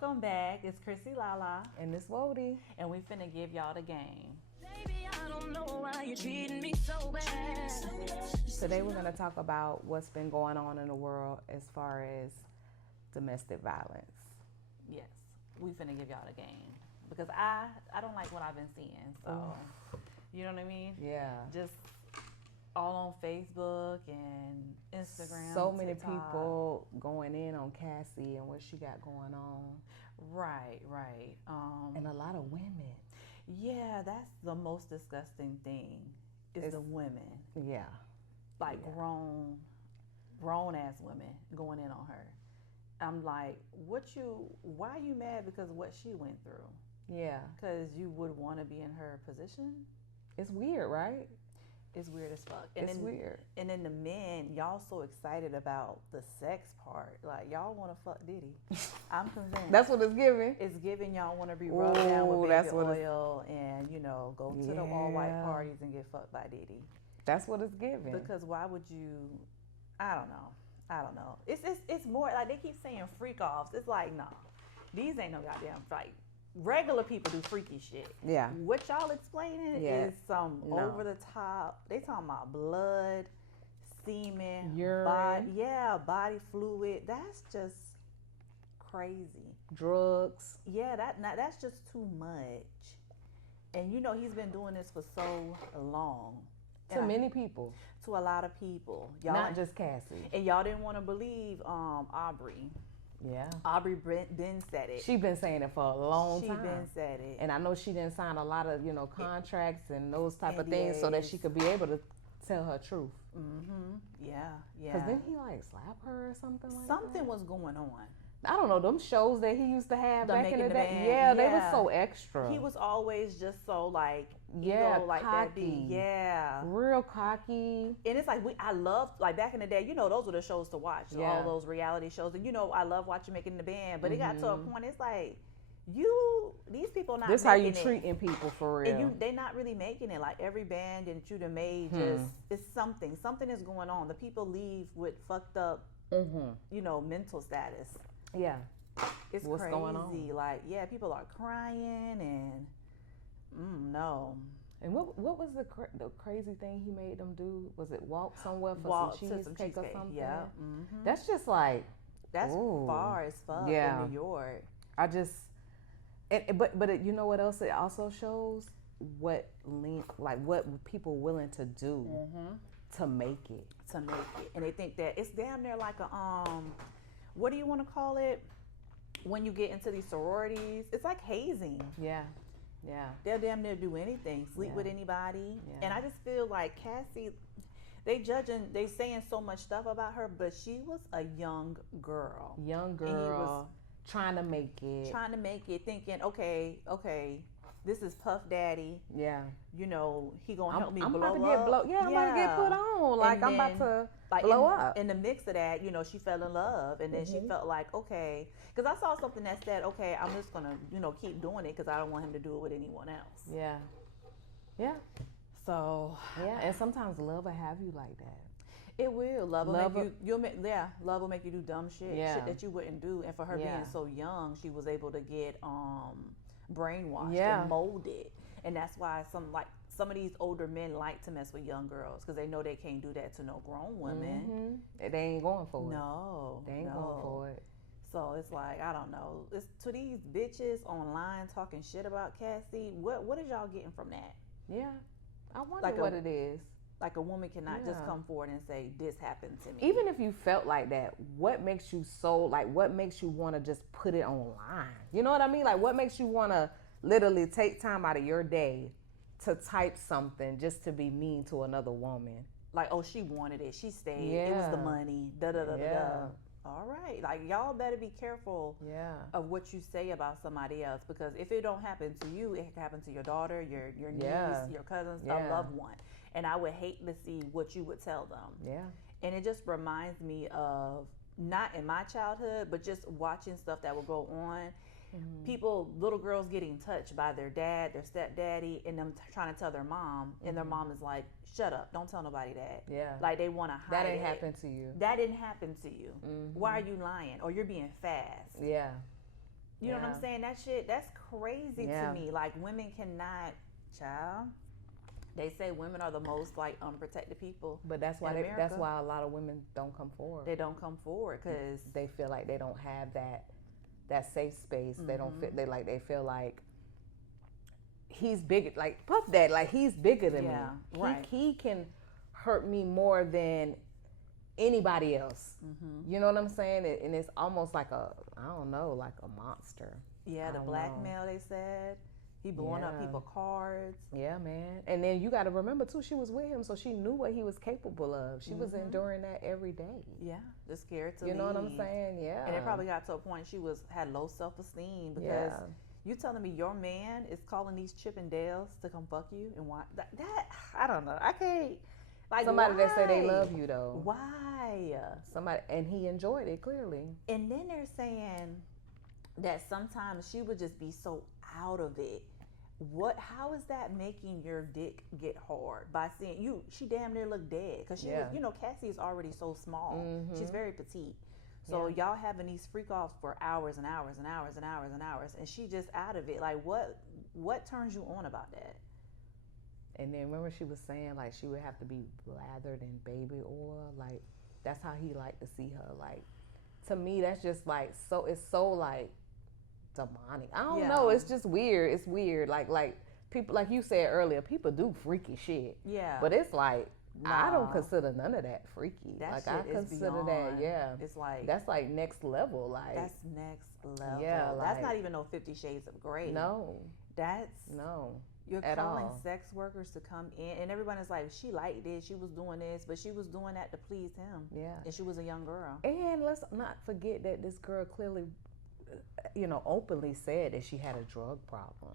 Welcome back. It's Chrissy Lala, And Miss Wody. and we finna give y'all the game. Baby, I don't know why you're treating me so bad. Today we're going to talk about what's been going on in the world as far as domestic violence. Yes, we finna give y'all the game because I don't like what I've been seeing. So, you know what I mean? Yeah. Just all on Facebook and Instagram. So many TikTok. people going in on Cassie and what she got going on. Right. And a lot of women. Yeah, that's the most disgusting thing. Is the women, Yeah. like Yeah. grown ass women going in on her. I'm like, why you mad because of what she went through? Yeah. Because you would want to be in her position? It's weird, right? It's weird as fuck. It's weird. And then the men, y'all so excited about the sex part. Like, y'all want to fuck Diddy. I'm convinced. That's what it's giving. It's giving y'all want to be rubbed down with that's baby what it's- oil and, go to the all-white Yeah. parties and get fucked by Diddy. That's what it's giving. Because why would you? I don't know. It's more like they keep saying freak offs. It's like, no, these ain't no goddamn fight. Regular people do freaky shit. Yeah. What y'all explaining Yeah. is some No. over the top. They talking about blood, semen, Urine. body fluid. That's just crazy. Drugs. Yeah, that's just too much. And he's been doing this for so long. To And many people. to a lot of people. Not just Cassie. And y'all didn't want to believe Aubrey. Yeah. Aubrey been said it. She been saying it for a long She time. been said it. And I know she didn't sign a lot of, contracts and those type of things so that NDAs. she could be able to tell her truth. Yeah. Because then he slap her or something like that. Something was going on. I don't know, them shows that he used to have The back in Making the the day. Band, Yeah, they yeah. was so extra. He was always just so Yeah, ego, like that be. cocky. Yeah. real cocky. And it's like I love back in the day, those were the shows to watch. Yeah. All those reality shows. And I love watching Making the Band. But it got to a point, it's like these people not This how making you it. treating people for real. And they not really making it. Like every band that you done made, just it's something. Something is going on. The people leave with fucked up, mental status. Yeah. It's What's crazy. going on? Like, yeah, people are crying and no. And what was the crazy thing he made them do? Was it walk somewhere for Walk to some some cheesecake or cheesecake, something? yeah. That's just like, That's ooh. far as fuck Yeah. in New York. I just, you know what else it also shows? What people willing to do to make it. To make it. And they think that it's damn near like a what do you want to call it? When you get into these sororities, it's like hazing. Yeah, yeah. They'll damn near do anything, sleep Yeah. with anybody. Yeah. And I just feel like Cassie, they saying so much stuff about her, but she was a young girl. Young he was girl trying to make it. Trying to make it, thinking, okay, this is Puff Daddy. Yeah. He gonna help me I'm blow about to up. get blow. Yeah, I'm about to get put on. Like And I'm about then, to blow up. In the mix of that, she fell in love, and then she felt like, okay, because I saw something that said, okay, I'm just gonna, keep doing it because I don't want him to do it with anyone else. Yeah. Yeah. So Yeah. And sometimes love will have you like that. it will. Love will Love make love will make you do dumb shit, Yeah. shit that you wouldn't do. And for her Yeah. being so young, she was able to get brainwashed Yeah. and molded, and that's why some of these older men like to mess with young girls because they know they can't do that to no grown women. They ain't going for it. No, They ain't going for it. So it's like, I don't know. It's to these bitches online talking shit about Cassie. What is y'all getting from that? Yeah. I wonder Like what it is. Like a woman cannot just Yeah. come forward and say this happened to me. Even if you felt like that, what makes you what makes you want to just put it online? You know what I mean? Like, what makes you want to literally take time out of your day to type something just to be mean to another woman? Like, oh, she wanted it. She stayed. It was the Yeah. money. Da da da da da. Yeah. All right. Like, y'all better be careful Yeah. of what you say about somebody else, because if it don't happen to you, it can happen to your daughter, your niece, Yeah. your cousins, a Yeah. loved one. And I would hate to see what you would tell them. Yeah. And it just reminds me of, not in my childhood, but just watching stuff that would go on. People, little girls getting touched by their dad, their stepdaddy, and them trying to tell their mom, and their mom is like, shut up, don't tell nobody that. Yeah. Like, they want to hide That ain't it. happened to you. That didn't happen to you. Why are you lying? Or you're being fast. Yeah. You know what I'm saying? That shit, that's crazy Yeah. to me. Like, women cannot, child. They say women are the most like unprotected people. But that's why in that's America. why a lot of women don't come forward. They don't come forward because They feel like they don't have that safe space. They don't feel they feel like he's big, like Puff Daddy, like he's bigger than Yeah, me. right. He can hurt me more than anybody else. You know what I'm saying? And it's almost like I don't know, like a monster. yeah, I the don't blackmail they said. He blowing up Yeah. people's cards. Yeah, man. And then you got to remember too, she was with him, so she knew what he was capable of. She was enduring that every day. Yeah, just scared to You leave. know what I'm saying? Yeah. And it probably got to a point she had low self-esteem because Yeah. you telling me your man is calling these Chippendales to come fuck you and why that I don't know. I can't like Somebody that say they why? love you though. Why? Somebody, and he enjoyed it clearly. And then they're saying that sometimes she would just be so out of it. How is that making your dick get hard by seeing you? She damn near looked dead because she was, Cassie is already so small. She's very petite. So y'all having these freak offs for hours and hours and hours and hours and hours, and she just out of it. Like what turns you on about that? And then remember she was saying like she would have to be lathered in baby oil. Like that's how he liked to see her. Like to me, that's just like so. It's so like demonic. I don't know. It's just weird. It's weird. Like people, like you said earlier, people do freaky shit. Yeah. But it's like I don't No. consider none of that freaky. That like shit I is consider beyond. that. Yeah. It's like That's like next level. Like that's next level. Yeah, that's like- not even no 50 Shades of Grey. no, That's no. You're at calling all. sex workers to come in, and everybody's like, she liked this, she was doing this, but she was doing that to please him. Yeah. And she was a young girl. And let's not forget that this girl clearly, openly said that she had a drug problem.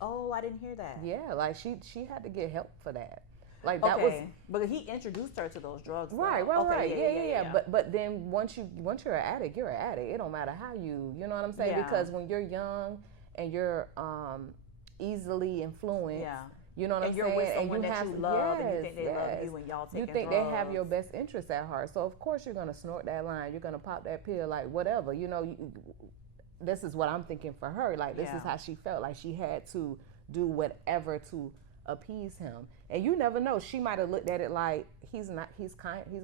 Oh, I didn't hear that. Yeah, like she had to get help for that. Like that was Okay, but he introduced her to those drugs. though. right. Okay, Yeah. But then once you're an addict, you're an addict. It don't matter how you know what I'm saying? Yeah. Because when you're young and you're easily influenced. Yeah. You know what And I'm you're saying? with someone and that you love, and you think they love you, and y'all taking you think they have drugs. your best interest at heart. So of course you're gonna snort that line. You're gonna pop that pill, like whatever. This is what I'm thinking for her. Like this is how she felt. Like she had to do whatever to appease him. And you never know. She might have looked at it like he's a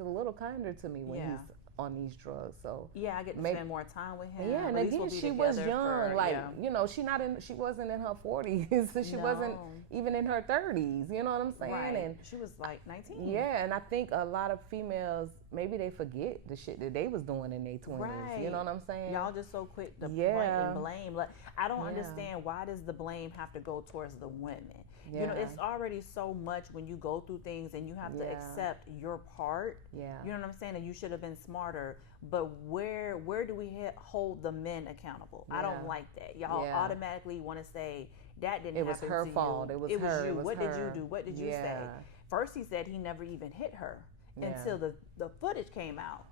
little kinder to me when he's on these drugs. So Yeah, I get to Maybe- spend more time with him. yeah, and At least again, we'll be she was together young. for- Like yeah. she wasn't in her 40s. So she wasn't No. even in her 30s. You know what I'm saying? Right. And She was like 19. yeah, and I think a lot of females maybe they forget the shit that they was doing in their 20s. Right. You know what I'm saying? Y'all just so quick to point Yeah. and blame. Like, I don't Yeah. understand, why does the blame have to go towards the women? Yeah. It's already so much when you go through things and you have to Yeah. accept your part. Yeah. You know what I'm saying? And you should have been smarter. But where do we hold the men accountable? I don't Yeah. like that. Y'all Yeah. automatically want to say that didn't It was happen her to fault. you. It was it was her. you. It was What did her. you do? What did you say? Yeah. First he said he never even hit her Yeah. until the footage came out.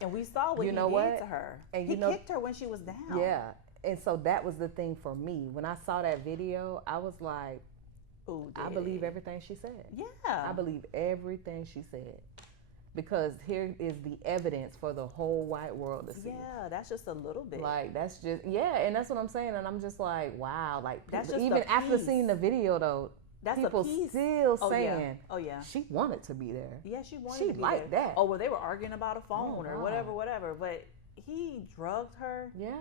And we saw what You he know did what? to her. And He you know- kicked her when she was down. Yeah. And so that was the thing for me. When I saw that video, I was like, Ooh, I believe everything she said. Yeah. I believe everything she said. Because here is the evidence for the whole white world to see. Yeah, that's just a little bit. Like that's just and that's what I'm saying, and I'm just like, wow, like That's people, just even a after piece. seeing the video though, That's a people piece. still Oh, yeah. saying, Oh, yeah. she wanted to be there. Yeah, she wanted She to be liked there. that. Oh, well, they were arguing about a phone or God. whatever. But he drugged her. Yeah,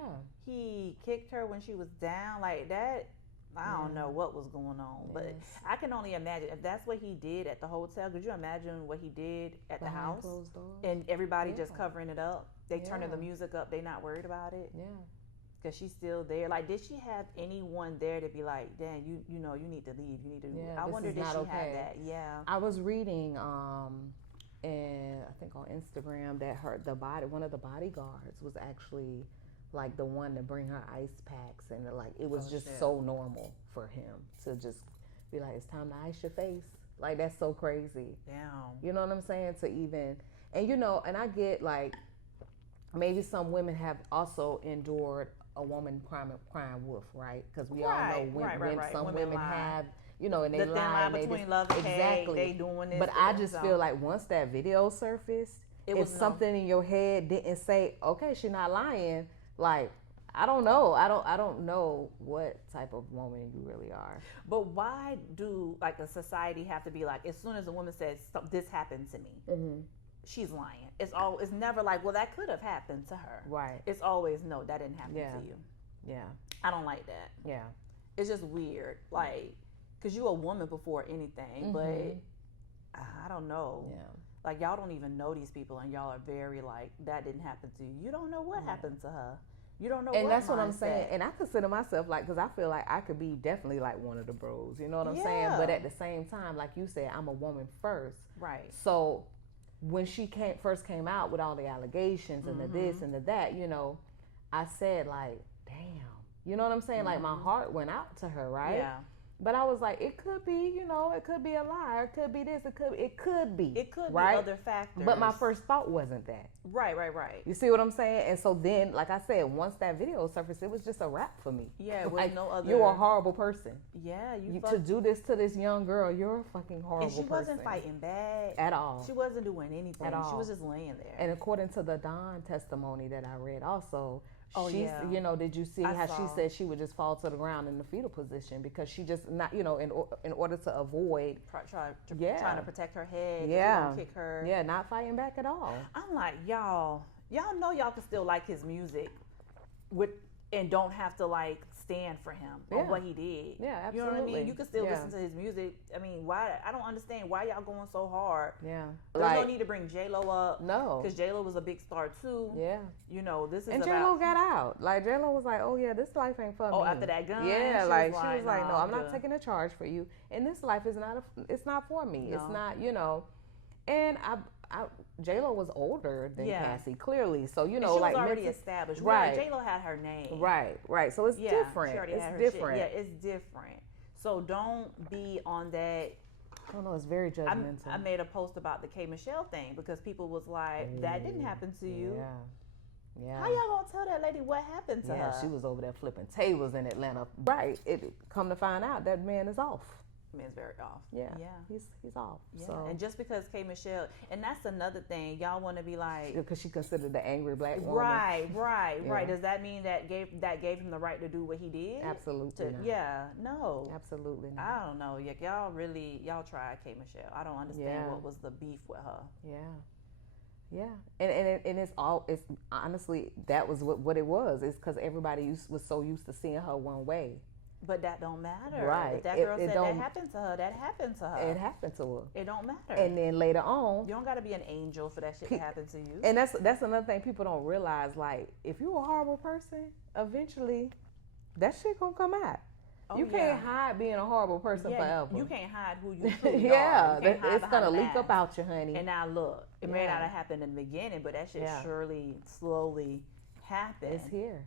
He kicked her when she was down like that. I don't know what was going on, but Yes. I can only imagine if that's what he did at the hotel. Could you imagine what he did at the behind house? closed doors. And everybody just Yeah. covering it up. They turning the Yeah. music up. They not worried about it. Yeah, Because she's still there. Like, did she have anyone there to be like, Dan, you need to leave. You need to. Yeah, I this wonder is did not she okay. have that? Yeah. I was reading, and I think on Instagram that one of the bodyguards was actually like the one to bring her ice packs, and like it was just shit. so normal for him to just be like, it's time to ice your face. Like that's so crazy. Damn. You know what I'm saying? To even, and and I get like, maybe some women have also endured a woman crying wolf, right? Because we all know Right, when right. some Women women lie. have, and they The thin lie. line and they between just- love and hate, exactly. they doing this. But to I just themselves. feel like once that video surfaced, It if was no- something in your head didn't say, okay, she's not lying, like I don't know. I don't know what type of woman you really are. But why do like a society have to be like, as soon as a woman says this happened to me, she's lying? It's never like, well, that could have happened to her. Right. It's always, no, that didn't happen to you. Yeah. I don't like that. Yeah. It's just weird, like, because you're a woman before anything, but I don't know. Yeah. Like, y'all don't even know these people, and y'all are very like, that didn't happen to you. You don't know what happened to her. You don't know. And what that's what I'm mindset. saying. And I consider myself like, because I feel like I could be definitely like one of the bros. You know what I'm saying? But at the same time, like you said, I'm a woman first. Right. So when she first came out with all the allegations and the this and the that, you know, I said like, damn. You know what I'm saying? Like my heart went out to her, right? Yeah. But I was like, it could be, you know, it could be a lie, or it could be this, it could be. It could right? be other factors. But my first thought wasn't that. Right. You see what I'm saying? And so then, like I said, once that video surfaced, it was just a wrap for me. Yeah, with like, no other. You're a horrible person. Yeah, to do this to this young girl, you're a fucking horrible person. And she wasn't fighting back at all. She wasn't doing anything at all. She was just laying there. And according to the Dawn testimony that I read, also. You know, did you see how she said she would just fall to the ground in the fetal position because she just not, you know, in order to avoid trying to protect her head, kick her, not fighting back at all. I'm like, y'all know y'all can still like his music, and don't have to like stand for him on what he did. Yeah, absolutely. You know what I mean? You can still listen to his music. I mean, why? I don't understand why y'all going so hard. Yeah. There's no need to bring J-Lo up. No. Because J-Lo was a big star too. Yeah. You know, this is and about... J-Lo got out. Like, J-Lo was like, oh yeah, this life ain't for me. Oh, after that gun? Yeah, she was like, no, I'm not taking a charge for you. And this life is it's not for me. No. It's not, you know. And J-Lo was older than Cassie, clearly. So, you know, and she like was already established. Right. J-Lo had her name. Right. So it's different. It's different. Yeah, it's different. So don't be on that. I don't know, it's very judgmental. I made a post about the K. Michelle thing because people was like, that didn't happen to you. Yeah. How y'all gonna tell that lady what happened to her? Yeah, she was over there flipping tables in Atlanta. Right. It come to find out that man is off. Man's very off. Yeah. He's off. Yeah. So. And just because K. Michelle, and that's another thing, y'all want to be like, because she considered the angry black woman. Right. Does that mean that gave him the right to do what he did? Absolutely not. Yeah, no. Absolutely not. I don't know. Y'all tried K. Michelle. I don't understand what was the beef with her. Yeah, and it's honestly that was what it was. It's because everybody was so used to seeing her one way. But that don't matter. Right. If that girl said that happened to her, that happened to her. It happened to her. It don't matter. And then later on, you don't got to be an angel for that shit to happen to you. And that's another thing people don't realize. Like, if you're a horrible person, eventually, that shit gonna come out. You can't hide being a horrible person forever. You can't hide who you truly are. It's gonna leak up out you, honey. And now look, it may not have happened in the beginning, but that shit surely, slowly happened. It's here.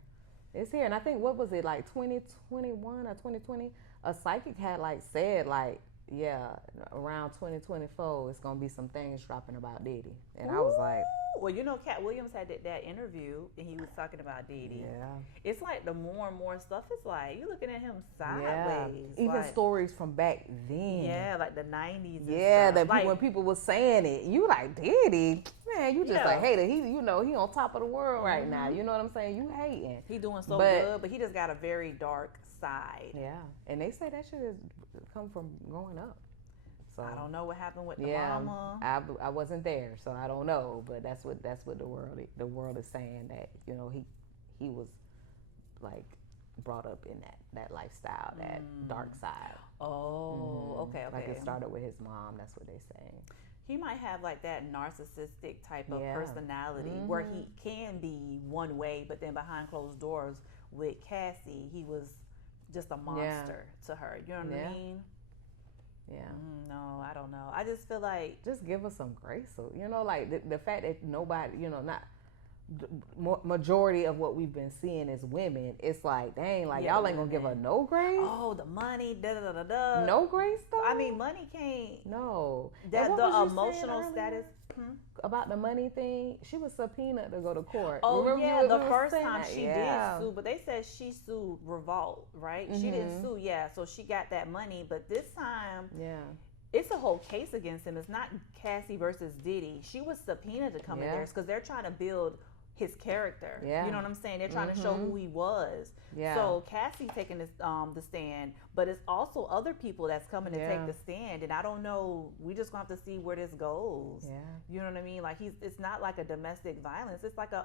And I think, what was it, like 2021 or 2020? A psychic had said around 2024, it's going to be some things dropping about Diddy. And I was like... Well, you know, Cat Williams had that interview, and he was talking about Diddy. Yeah. It's like the more and more stuff, it's like, you're looking at him sideways. Even stories from back then. Yeah, like the 90s and stuff. When people were saying it, you like, Diddy? Man, you just like hater. He on top of the world right now. You know what I'm saying? You hating. He doing so good, but he just got a very dark side. Yeah. And they say that shit has come from growing up. So, I don't know what happened with the mama. I wasn't there, so I don't know. But that's what the world is saying, that he was like brought up in that lifestyle, that dark side. Oh, okay. Like it started with his mom. That's what they're saying. He might have like that narcissistic type of personality where he can be one way, but then behind closed doors with Cassie, he was just a monster to her. You know what I mean? Yeah. No, I don't know. I just feel like... Just give us some grace. So, like the fact that nobody, not... majority of what we've been seeing is women. It's like, dang, like y'all ain't gonna give her no grace. Oh, the money, da. No grace though. I mean, money can't. No. That the emotional status about the money thing. She was subpoenaed to go to court. Oh, remember the first time she did sue, but they said she sued Revolt, right? She didn't sue, so she got that money, but this time, it's a whole case against him. It's not Cassie versus Diddy. She was subpoenaed to come in there because they're trying to build his character. Yeah. You know what I'm saying? They're trying to show who he was. Yeah. So Cassie taking this the stand, but it's also other people that's coming to take the stand, and I don't know. We just gonna have to see where this goes. Yeah. You know what I mean? Like it's not like a domestic violence. It's like a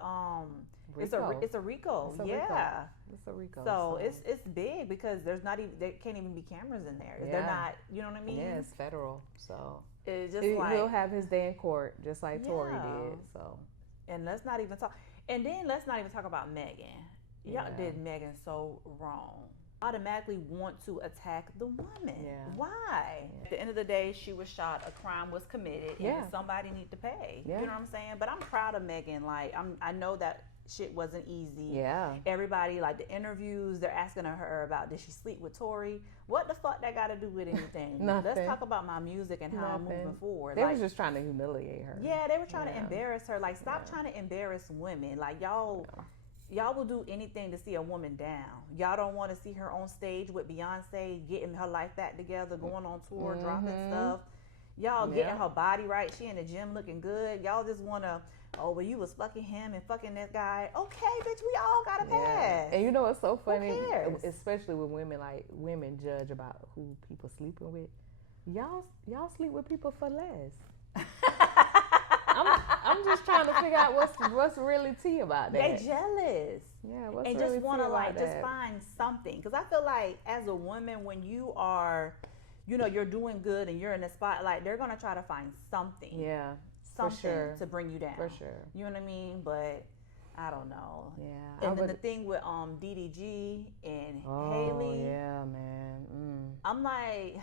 RICO. It's a RICO. It's a yeah. RICO. It's a RICO. So it's big because there's not even there can't even be cameras in there. They're not. You know what I mean? Yeah, it's federal. So it's just he'll have his day in court just like Tory did. So. And let's not even talk. And then let's not even talk about Megan. Y'all did Megan so wrong. Automatically want to attack the woman. Yeah. Why? Yeah. At the end of the day, she was shot. A crime was committed, and somebody need to pay. Yeah. You know what I'm saying? But I'm proud of Megan. Like I know that shit wasn't easy. Yeah. Everybody, like the interviews, they're asking her about did she sleep with Tory? What the fuck that got to do with anything? Nothing. Let's talk about my music and how I'm moving forward. They was just trying to humiliate her. Yeah, they were trying to embarrass her. Like, stop trying to embarrass women. Like, y'all will do anything to see a woman down. Y'all don't want to see her on stage with Beyonce, getting her life back together, going on tour, dropping stuff. Y'all getting her body right. She in the gym looking good. Y'all just want to, well, you was fucking him and fucking that guy. Okay, bitch, we all got to pass. And you know what's so funny? Who cares? Especially when women judge about who people sleeping with. Y'all sleep with people for less. I'm just trying to figure out what's really tea about that. They jealous. Yeah, what's and really just want to like that? just find something. Because I feel like as a woman, when you are, you're doing good and you're in the spotlight, they're gonna try to find something. Yeah, something to bring you down. For sure. You know what I mean? But I don't know. Yeah. And then the thing with DDG and Haley. Yeah, man. I'm like.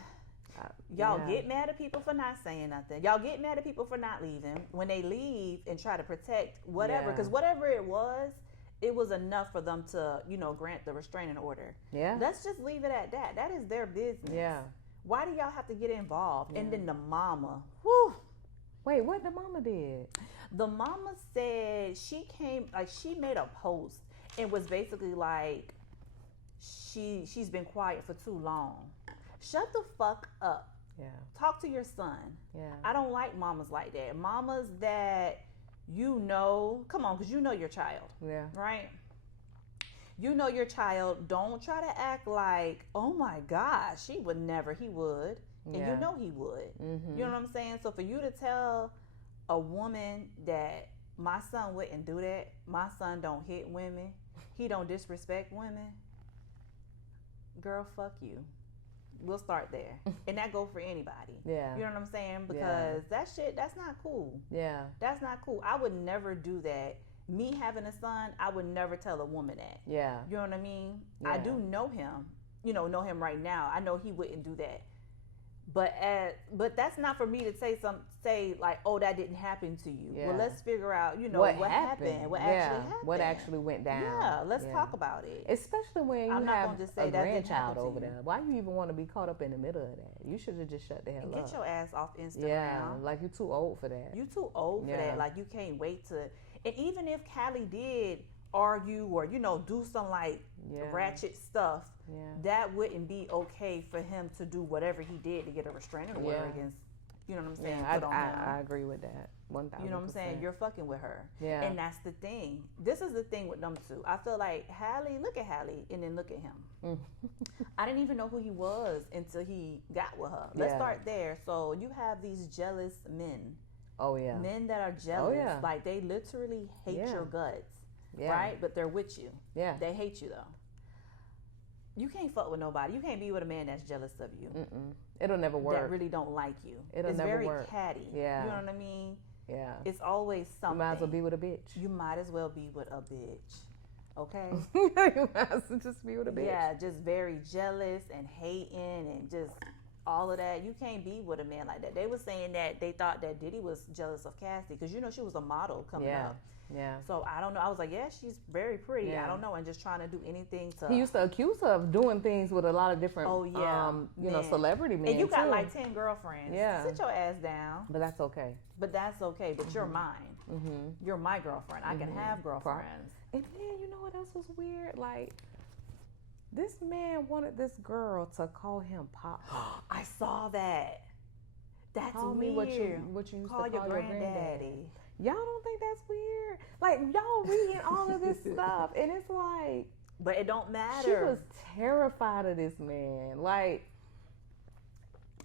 Y'all get mad at people for not saying nothing. Y'all get mad at people for not leaving. When they leave and try to protect whatever, because whatever it was enough for them to, grant the restraining order. Yeah. Let's just leave it at that. That is their business. Yeah. Why do y'all have to get involved? Yeah. And then the mama. Whew. Wait, what the mama did? The mama said she made a post and was basically like, she's been quiet for too long. Shut the fuck up. Yeah. Talk to your son. Yeah. I don't like mamas like that. Mamas that come on, because you know your child. Yeah. Right? You know your child. Don't try to act like, oh my God, she would never. He would. And you know he would. Mm-hmm. You know what I'm saying? So for you to tell a woman that my son wouldn't do that, my son don't hit women, he don't disrespect women, girl, fuck you. We'll start there. And that go for anybody. Yeah. You know what I'm saying? Because that shit, that's not cool. Yeah. That's not cool. I would never do that. Me having a son, I would never tell a woman that. Yeah. You know what I mean? Yeah. I do know him. Know him right now. I know he wouldn't do that. But that's not for me to say like, oh, that didn't happen to you. Yeah. Well, let's figure out, what happened. What actually happened. What actually went down. Yeah, let's talk about it. Especially when you I'm not have gonna just say a that didn't grandchild happen to over you. there. Why you even want to be caught up in the middle of that? You should have just shut the hell up. Get your ass off Instagram. Yeah, like you're too old for that. You too old for that. Like you can't wait to. And even if Callie did argue or do some like ratchet stuff, that wouldn't be okay for him to do whatever he did to get a restraining order against. You know what I'm saying? Yeah, I agree with that. 1,000%. You know what I'm saying? You're fucking with her. Yeah. And that's the thing. This is the thing with them two. I feel like look at Hallie and then look at him. I didn't even know who he was until he got with her. Let's start there. So you have these jealous men. Oh, yeah. Men that are jealous. Oh, yeah. Like they literally hate your guts. Yeah. Right? But they're with you. Yeah. They hate you though. You can't fuck with nobody. You can't be with a man that's jealous of you. Mm-mm. It'll never work. That really don't like you. It'll never very work. catty. Yeah. You know what I mean? Yeah. It's always something. You might as well be with a bitch. You might as well be with a bitch. Okay? You might as well just be with a bitch. Yeah, just very jealous and hating and just all of that. You can't be with a man like that. They were saying that they thought that Diddy was jealous of Cassie because she was a model coming up. Yeah. So I don't know. I was like, yeah, she's very pretty. Yeah. I don't know, and just trying to do anything to. He used to accuse her of doing things with a lot of different, celebrity men. And you got too. like 10 girlfriends. Yeah. Sit your ass down. But that's okay. But you're mine. Mm-hmm. You're my girlfriend. I can have girlfriends. And then you know what else was weird? Like, this man wanted this girl to call him Pop. I saw that. That's call weird. me what you used call to call your your granddaddy. Y'all don't think that's weird? Like, y'all reading all of this stuff, and it's like, but it don't matter. she was terrified of this man. Like,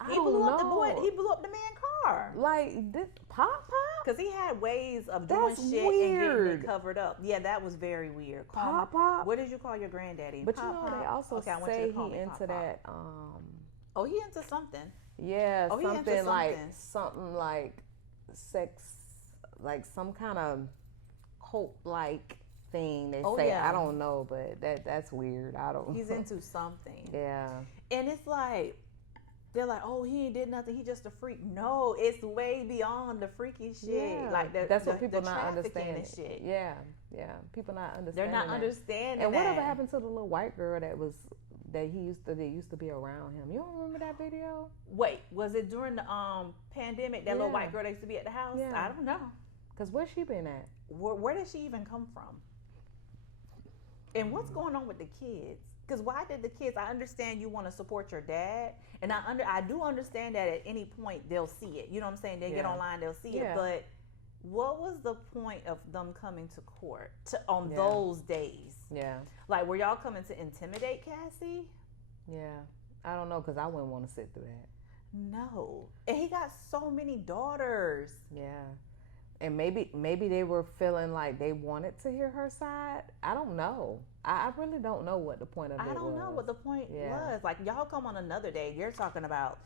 I He don't blew know. up the boy. He blew up the man's car. Like, this Pop? Because he had ways of doing That's shit and getting weird. it covered up. Yeah, that was very weird. Call Pop? me, what did you call your granddaddy? But Pop, you know, they Pop? also Okay, I want you say to call he me into Pop, Pop. that, Oh, he into something. yeah, Oh, he into something like sex, like some kind of cult-like thing. They Oh, say, yeah. I don't know, but that's weird. I don't. He's into something. Yeah. And it's like, they're like, oh, he ain't did nothing. He just a freak. No, it's way beyond the freaky shit. Yeah. Like that's what people the not trafficking understanding. and shit. Yeah, yeah. People not understanding. They're not that. understanding. And whatever that. happened to the little white girl that used to be around him? You don't remember that video? Wait, was it during the pandemic? That little Yeah. white girl that used to be at the house? Yeah. I don't know. Cause where's she been at? Where did she even come from? And what's going on with the kids? Because why did the kids? I understand you want to support your dad, and I do understand that at any point they'll see it. You know what I'm saying? They get Yeah. online, they'll see Yeah. it. But what was the point of them coming to court on Yeah. those days? Yeah, Like, were y'all coming to intimidate Cassie? yeah. I don't know, cause I wouldn't want to sit through that. No. And he got so many daughters. Yeah. And maybe they were feeling like they wanted to hear her side. I don't know. I really don't know what the point of it was. I don't know what the point Yeah. was. Like, y'all come on another day, you're talking about,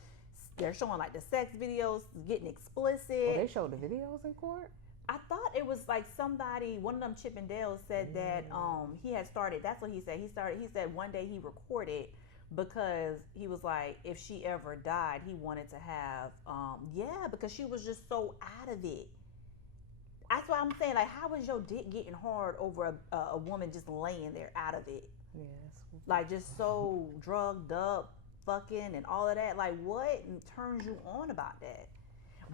they're showing like the sex videos getting explicit. Oh, they showed the videos in court? I thought it was like somebody, one of them Chippendales said that he had started, that's what he said. He said one day he recorded because he was like, if she ever died, he wanted to have, because she was just so out of it. That's why I'm saying, like, how is your dick getting hard over a woman just laying there out of it? Yes. Like, just so drugged up, fucking, and all of that. Like, what turns you on about that?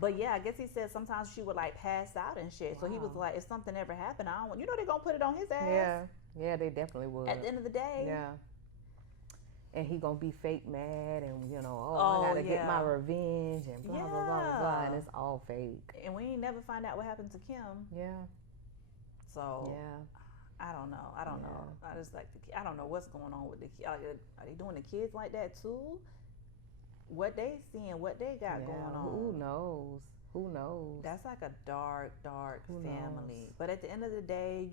But yeah, I guess he said sometimes she would like pass out and shit. So he was Wow. like, if something ever happened, I don't want, they're gonna put it on his ass. Yeah. Yeah, they definitely would. At the end of the day. Yeah. And he gonna be fake mad and I Oh, gotta get yeah. my revenge and blah blah blah blah blah, and Yeah. it's all fake. And we ain't never find out what happened to Kim. Yeah. So Yeah. I don't know. I don't know. I just like I don't know what's going on with the kids. Are they doing the kids like that too? What they seeing, what they got going on. Who knows? Who knows? That's like a dark Who family. knows? But at the end of the day,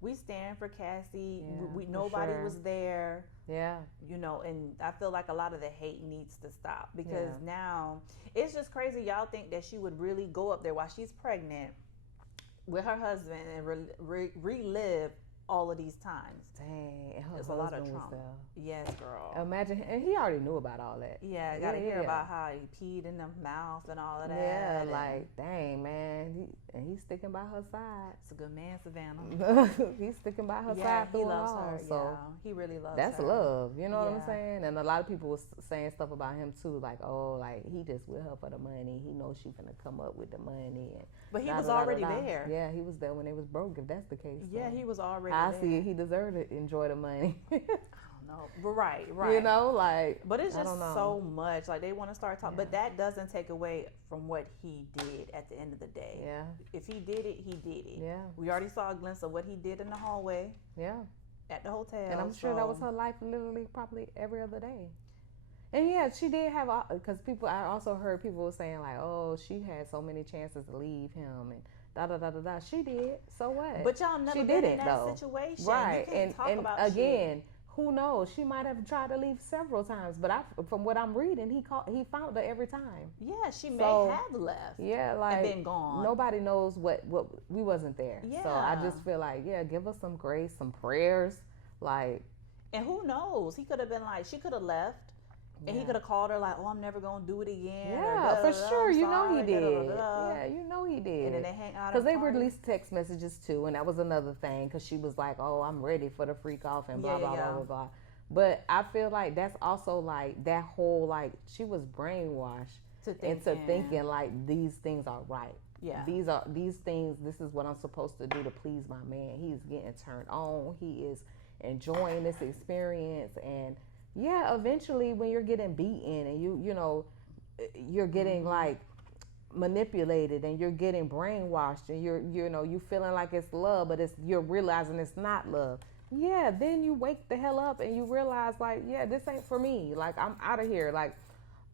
we stand for Cassie. Yeah, we for nobody sure. was there, Yeah. and I feel like a lot of the hate needs to stop because Yeah. now it's just crazy. Y'all think that she would really go up there while she's pregnant with her husband and relive all of these times? Dang. And her It's a lot of husband was trauma. there. Yes, girl. Imagine, and he already knew about all that. Yeah, I gotta hear yeah. about how he peed in the mouth and all of that. Yeah, and like, dang, man. He's sticking by her side. it's a good man, Savannah. He's sticking by her Yeah, side he through it loves all. her. So Yeah, he really loves that's her. love. You know what I'm Yeah. saying? And a lot of people was saying stuff about him too, like, oh, like he just with her for the money. He knows she's gonna come up with the money. And But he da, was da, da, already da, da. there. Yeah, he was there when they was broke. If that's the case. Yeah, so. he was already I there. see it. He deserved to enjoy the money. I don't know. But right. You know, like. But it's I just don't know. so much. Like, they want to start talking. Yeah. But that doesn't take away from what he did at the end of the day. Yeah. If he did it, he did it. Yeah. We already saw a glimpse of what he did in the hallway Yeah. at the hotel. And I'm sure that was her life literally probably every other day. And yeah, she did have, because I also heard people were saying like, oh, she had so many chances to leave him and da da da da da. She did. So what? But y'all never she been did in it, that though. situation. Right. You can't talk and about again, who knows? She might have tried to leave several times, but from what I'm reading, he found her every time. shit. Yeah, she may So, have left. Yeah, like been gone. Nobody knows what we wasn't there. So I Yeah. just feel like, yeah, give us some grace, some prayers, like. And who knows? He could have been like, she could have left. And he Yeah. could have called her like, oh, I'm never going to do it again. Yeah, for sure. I'm You know he sorry, did. da-da-da-da. Yeah, you know he did. And then they hang out. Because they and party. released text messages too, and that was another thing. Because she was like, "Oh, I'm ready for the freak off," and blah Yeah, blah yeah. blah blah blah. But I feel like that's also like that whole like she was brainwashed into thinking like these things are right. Yeah. These things. This is what I'm supposed to do to please my man. He's getting turned on. He is enjoying this experience, and yeah, eventually when you're getting beaten and you're getting like manipulated and you're getting brainwashed and you feeling like it's love, but you're realizing it's not love. Yeah, then you wake the hell up and you realize, like, yeah, this ain't for me. Like, I'm out of here. Like,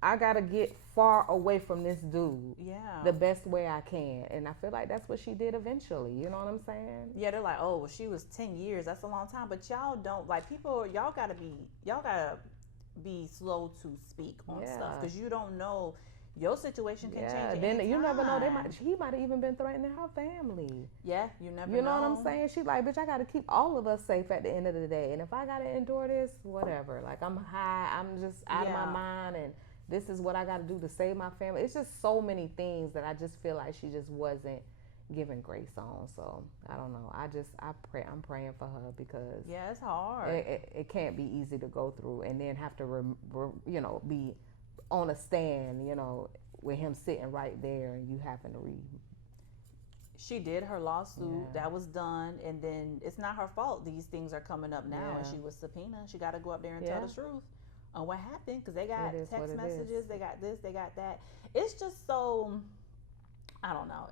I gotta get far away from this dude. Yeah. The best way I can. And I feel like that's what she did eventually. You know what I'm saying? Yeah, they're like, oh, well, she was 10 years. That's a long time. But y'all don't, like, people, y'all gotta be slow to speak on stuff. Because you don't know, your situation can change at then any you never know. time. He might have even been threatening her family. Yeah, you never know. You know what I'm saying? She like, bitch, I got to keep all of us safe at the end of the day. And if I got to endure this, whatever. Like, I'm high. I'm just out of my mind. And this is what I got to do to save my family. It's just so many things that I just feel like she just wasn't giving grace on. So, I don't know. I'm praying for her because... Yeah, it's hard. It can't be easy to go through and then have to, be on a stand, with him sitting right there and you having to read. She did her lawsuit. That was done. And then it's not her fault these things are coming up now. And she was subpoenaed. She got to go up there and tell the truth on what happened. Because they got text messages. They got this. They got that. It's just so, I don't know.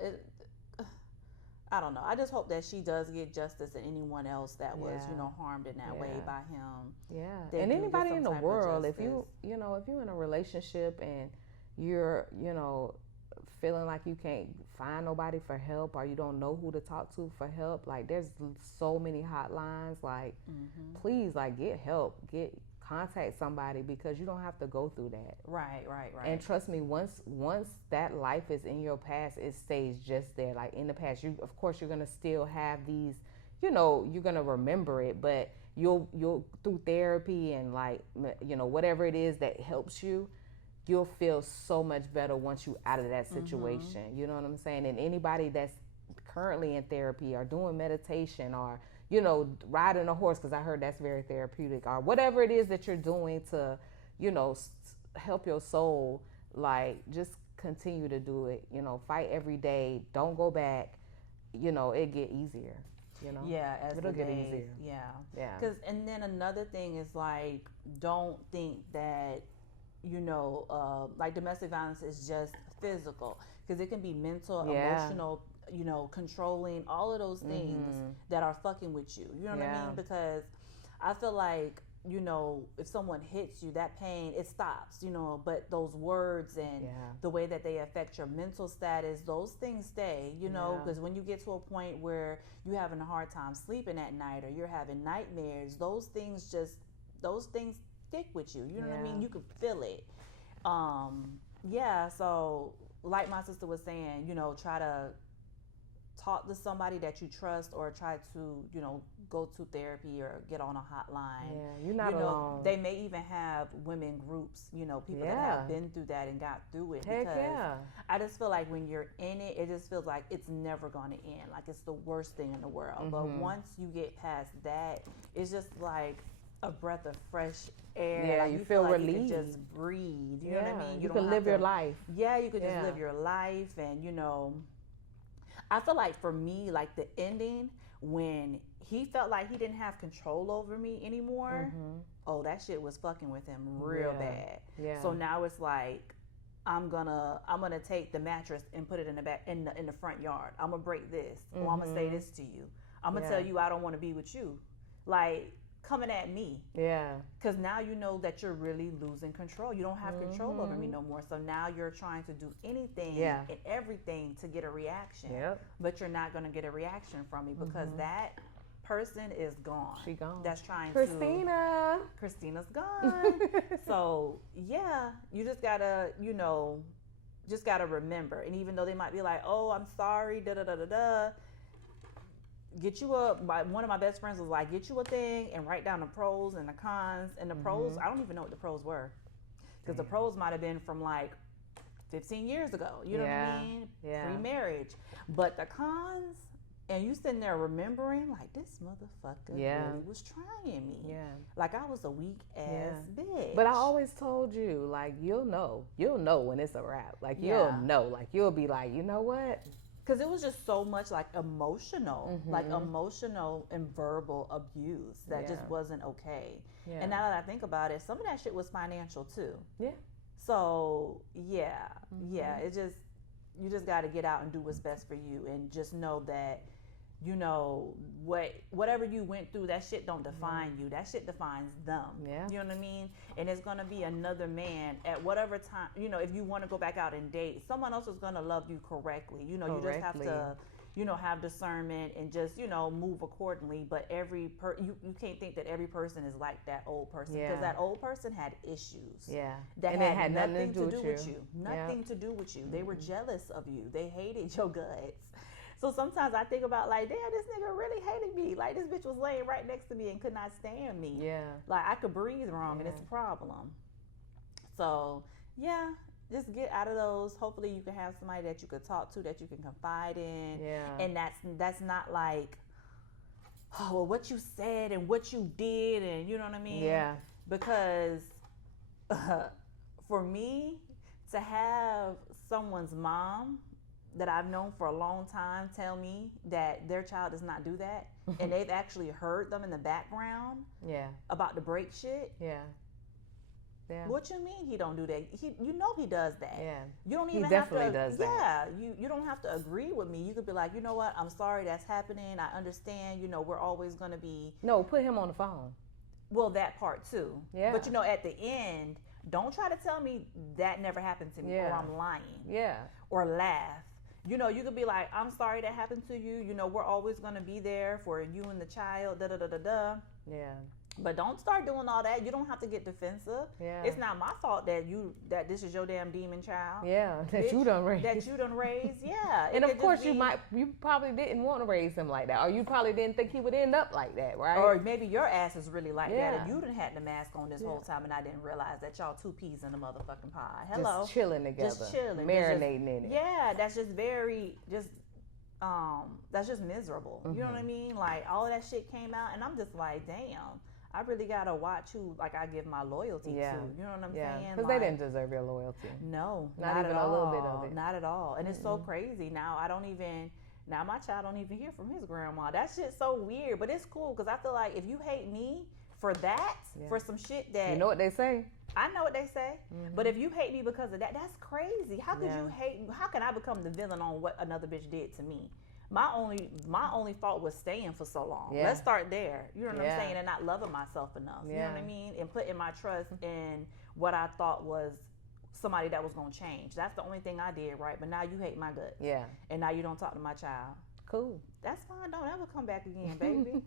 I don't know. I just hope that she does get justice and anyone else that was, harmed in that way by him. Yeah. And anybody in the world, if you're in a relationship and you're, feeling like you can't find nobody for help or you don't know who to talk to for help, like there's so many hotlines, like please, like, get help, contact somebody because you don't have to go through that. Right. And trust me, once that life is in your past, it stays just there. Like in the past, of course you're gonna still have these, you're gonna remember it, but you'll through therapy and like whatever it is that helps you, you'll feel so much better once you out of that situation. You know what I'm saying? And anybody that's currently in therapy or doing meditation or riding a horse, because I heard that's very therapeutic, or whatever it is that you're doing to, help your soul, like, just continue to do it. Fight every day. Don't go back. It get easier. Yeah, it'll get easier. Yeah. Because and then another thing is like, don't think that like domestic violence is just physical, because it can be mental, emotional, controlling, all of those things that are fucking with you. You know what I mean? Because I feel like, if someone hits you, that pain, it stops, but those words and the way that they affect your mental status, those things stay, because when you get to a point where you're having a hard time sleeping at night or you're having nightmares, those things stick with you. You know what I mean? You can feel it. So like my sister was saying, try to talk to somebody that you trust, or try to, go to therapy or get on a hotline. Yeah, you're not alone. They may even have women groups, people that have been through that and got through it. Heck because I just feel like when you're in it, it just feels like it's never going to end. Like it's the worst thing in the world. But once you get past that, it's just like a breath of fresh air. Yeah, like you feel like relieved. You can just breathe. You know what I mean? You don't can have live your life. Yeah, you could just live your life. And, I feel like for me, like the ending, when he felt like he didn't have control over me anymore, oh, that shit was fucking with him real bad. Yeah. So now it's like, I'm gonna take the mattress and put it in the back in the front yard. I'm gonna break this. Or I'm gonna say this to you. I'm gonna tell you I don't want to be with you. Like, coming at me. Yeah. Because now you know that you're really losing control. You don't have control over me no more. So now you're trying to do anything and everything to get a reaction. Yep. But you're not going to get a reaction from me because that person is gone. She gone. That's trying Christina's gone. So, yeah, you just got to, just got to remember. And even though they might be like, oh, I'm sorry, da-da-da-da-da, get you one of my best friends was like, get you a thing and write down the pros and the cons. And the pros, I don't even know what the pros were, because the pros might have been from like 15 years ago, you know what I mean? Pre-marriage. But the cons, and you sitting there remembering, like, this motherfucker really was trying me. Yeah. Like I was a weak ass bitch. But I always told you, like, you'll know when it's a wrap. Like, you'll know. Like, you'll be like, you know what? Because it was just so much like emotional and verbal abuse that just wasn't okay. Yeah. And now that I think about it, some of that shit was financial too. Yeah. So it just, You just got to get out and do what's best for you, and just know that, whatever you went through, that shit don't define you. That shit defines them. Yeah. You know what I mean? And it's gonna be another man at whatever time. If you want to go back out and date, someone else is gonna love you correctly. You just have to, have discernment and just, move accordingly. But you can't think that every person is like that old person, because that old person had issues. Yeah. That and had it had nothing to do with you. Yeah. Nothing to do with you. They were jealous of you. They hated your guts. So sometimes I think about, like, damn, this nigga really hated me. Like, this bitch was laying right next to me and could not stand me. Yeah. Like, I could breathe wrong, and it's a problem. So, yeah, just get out of those. Hopefully you can have somebody that you could talk to, that you can confide in. Yeah. And that's not like, oh, well, what you said and what you did, and you know what I mean? Yeah. Because for me, to have someone's mom that I've known for a long time tell me that their child does not do that, and they've actually heard them in the background about the break shit. Yeah. What you mean he don't do that? He does that. Yeah. You don't even have to. He definitely does that. Yeah. You don't have to agree with me. You could be like, you know what? I'm sorry that's happening. I understand. We're always gonna be. No, put him on the phone. Well, that part too. Yeah. But at the end, don't try to tell me that never happened to me, or I'm lying. Yeah. Or laugh. You could be like, I'm sorry that happened to you. We're always going to be there for you and the child, da-da-da-da-da. Yeah. But don't start doing all that. You don't have to get defensive. Yeah. It's not my fault that this is your damn demon child. Yeah, that Bitch, you done raised. That you done raised, yeah. And of course you probably didn't want to raise him like that, or you probably didn't think he would end up like that, right? Or maybe your ass is really like that, and you done had the mask on this whole time, and I didn't realize that y'all two peas in the motherfucking pie. Hello. Just chilling together. Just chilling. Marinating in it. Yeah, that's just that's just miserable. You know what I mean? Like, all of that shit came out, and I'm just like, damn. I really gotta watch who I give my loyalty to. You know what I'm saying? Because they didn't deserve your loyalty. No, not even at all. A little bit of it. Not at all. And it's so crazy. Now my child don't even hear from his grandma. That shit's so weird, but it's cool because I feel like if you hate me for that, for some shit that you know what they say. I know what they say, but if you hate me because of that, that's crazy. How could you hate? How can I become the villain on what another bitch did to me? My only fault was staying for so long. Let's start there. You know what I'm saying? And not loving myself enough. You know what I mean? And putting my trust in what I thought was somebody that was gonna change. That's the only thing I did right. But now you hate my guts. Yeah. And now you don't talk to my child. Cool. That's fine. Don't ever come back again, baby.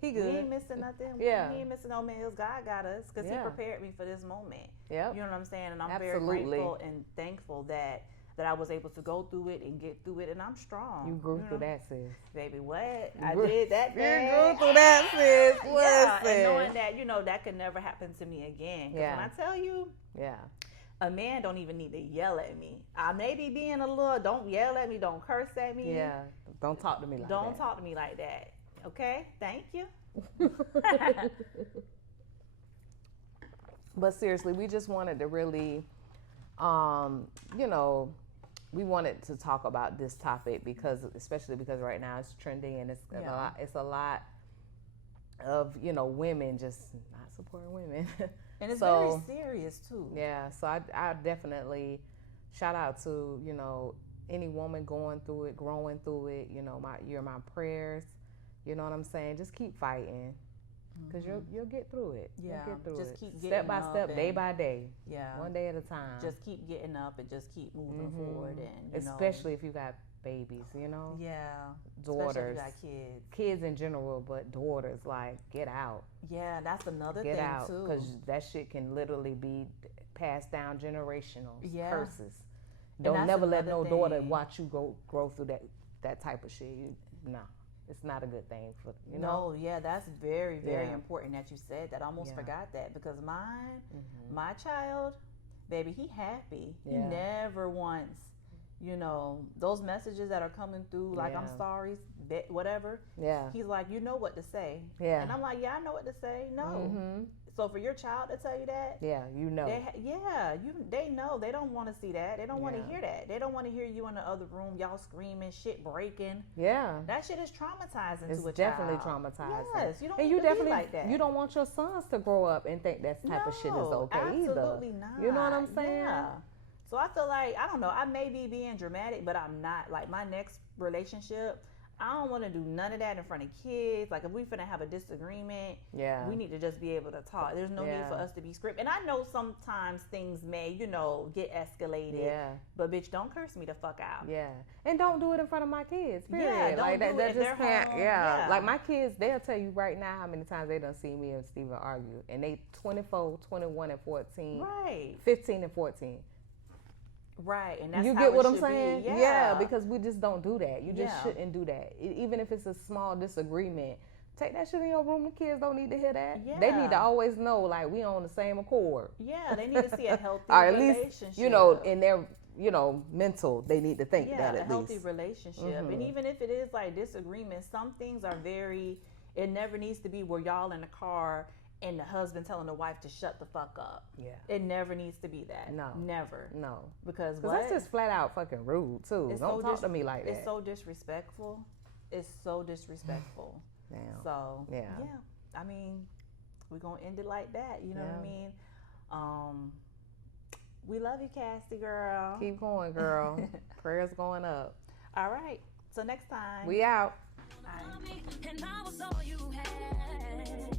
He good. We ain't missing nothing. Yeah. We ain't missing no meals. God got us because He prepared me for this moment. Yep. You know what I'm saying? And I'm very grateful and thankful that I was able to go through it and get through it, and I'm strong. You grew through that, sis. Baby, what? I did that thing. You grew through that, sis. Yeah, and knowing that, that could never happen to me again. Because when I tell you, a man don't even need to yell at me. I may be being don't yell at me, don't curse at me. Yeah, don't talk to me like that. Don't talk to me like that. Okay? Thank you. But seriously, we just wanted to really, we wanted to talk about this topic especially because right now it's trending and it's a lot of, women just not supporting women. And it's very serious too. Yeah. So I definitely shout out to, any woman going through it, growing through it, you're my prayers. You know what I'm saying? Just keep fighting. Because you'll get through it. Yeah, you'll get through just it. keep getting step by up step, day by day. Yeah, one day at a time. Just keep getting up and just keep moving forward, and especially if you got babies, Yeah, daughters, especially if you got kids in general, but daughters, like get out. Yeah, that's another thing too. Because that shit can literally be passed down generational curses. Don't never let no daughter watch you grow through that type of shit. No. It's not a good thing for No, yeah, that's very, very important that you said that. I almost forgot that because my child, baby, he happy. He never once, those messages that are coming through, like I'm sorry, whatever. Yeah. He's like, you know what to say. Yeah. And I'm like, yeah, I know what to say. No. Mm-hmm. So for your child to tell you that, they know. They don't want to see that. They don't want to hear that. They don't want to hear you in the other room, y'all screaming, shit breaking. Yeah, that shit is traumatizing to a child. It's definitely traumatizing. Yes, you don't. And you definitely like that. You don't want your sons to grow up and think that type of shit is okay absolutely either. Not. You know what I'm saying? Yeah. So I feel like, I don't know, I may be being dramatic, but I'm not. Like, my next relationship, I don't want to do none of that in front of kids. Like, if we finna have a disagreement, we need to just be able to talk. There's no need for us to be scripted. And I know sometimes things may, you know, get escalated. Yeah. But bitch, don't curse me the fuck out. Yeah. And don't do it in front of my kids. Period. Yeah, don't like do that it if just they're can't. home. Yeah. Yeah. Like my kids, they'll tell you right now how many times they done see me and Steven argue, and they 24, 21, and 14. Right. 15 and 14. Right, and that's you how get it what I'm should saying? be. Yeah, because we just don't do that. You just Yeah. shouldn't do that. Even if it's a small disagreement, take that shit in your room. The kids don't need to hear that. Yeah. They need to always know, like, we on the same accord. Yeah, they need to see a healthy or at relationship. least, you know, in their, you know, mental, they need to think that a at healthy least. relationship. And even if it is like disagreement, some things are very, it never needs to be where y'all in the car and the husband telling the wife to shut the fuck up. Yeah. It never needs to be that. No. Never. No. Because that's just flat out fucking rude, too. It's Don't so talk to me like that. It's so disrespectful. It's so disrespectful. Damn. So, Yeah. I mean, we're going to end it like that. You know what I mean? We love you, Cassie, girl. Keep going, girl. Prayers going up. All right. Till next time. We out. And I was all you had.